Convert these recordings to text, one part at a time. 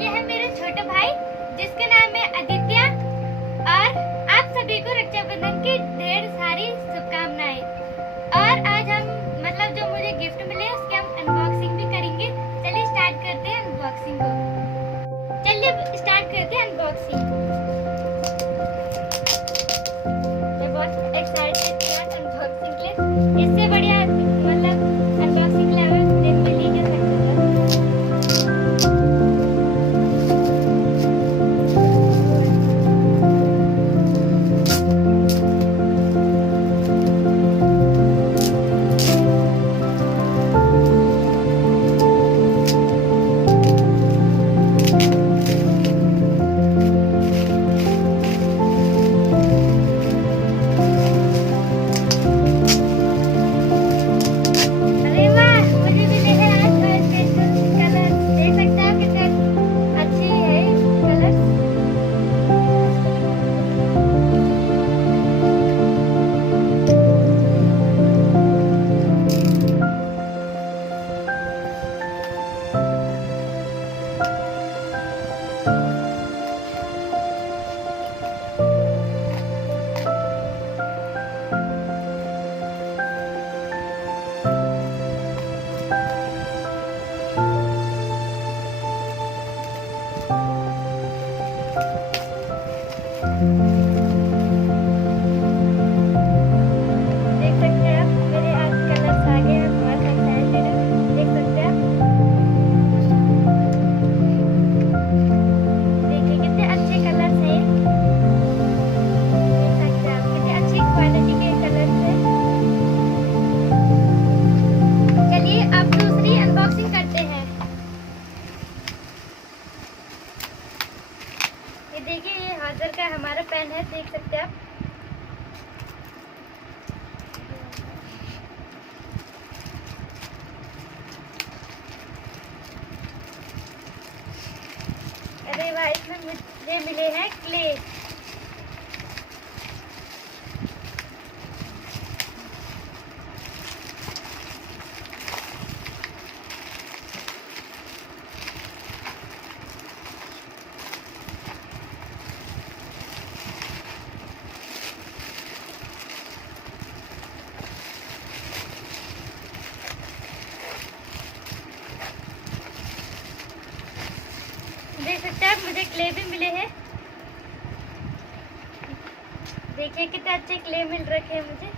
ये है मेरा छोटा भाई जिसका नाम है आदित्य। और आप सभी को रक्षाबंधन की ढेर सारी शुभकामनाएं। और आज हम जो मुझे गिफ्ट मिले उसकी हम अनबॉक्सिंग भी करेंगे। चलिए स्टार्ट करते हैं अनबॉक्सिंग को। चलिए स्टार्ट करते हैं अनबॉक्सिंग। मैं बहुत एक्साइटेड हूँ अनबॉक्सिंग के लिए। इससे बढ़िया अनबॉक्सिंग के लिए दिन में नहीं कर सकते थे। देख सकते हैं आप मेरे आज कलर्स आ गए हैं। बहुत एक्साइटेड हूँ। देख सकते हैं देखिए कितने अच्छे कलर्स हैं। देख सकते हैं आप कितने अच्छी क्वालिटी के कलर्स हैं। चलिए अब दूसरी अनबॉक्सिंग करते हैं। ये देखिए ये हाजर का हमारा पेन है। देख सकते हैं आप। अरे वाह, इसमें मुझे मिले हैं क्ले। देख सकते हैं आप मुझे क्ले भी मिले हैं। देखिए कितने अच्छे क्ले मिल रखे हैं मुझे।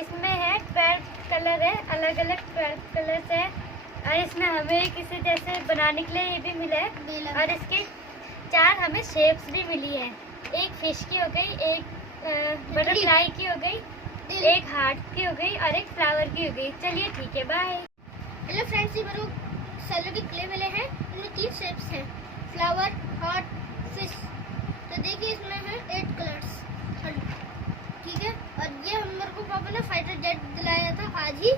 इसमें है 12 कलर है, अलग अलग 12 कलर्स है। और इसमें हमें किसी जैसे बनाने के लिए ये भी मिला है। और इसके 4 हमें शेप्स भी मिली है। एक फिश की हो गई, एक बटरफ्लाई की हो गई, एक हार्ट की हो गई और एक फ्लावर की हो गई। चलिए ठीक है, बाय। हेलो फ्रेंड्स, ये मेरे सेलो के क्ले मिले हैं। इनमें 3 शेप्स हैं, फ्लावर, हार्ट, फिश। तो देखिए इसमें है 8 कलर्स। ठीक है। और ये मेरे को पापा ने फाइटर जेट दिलाया था आज ही।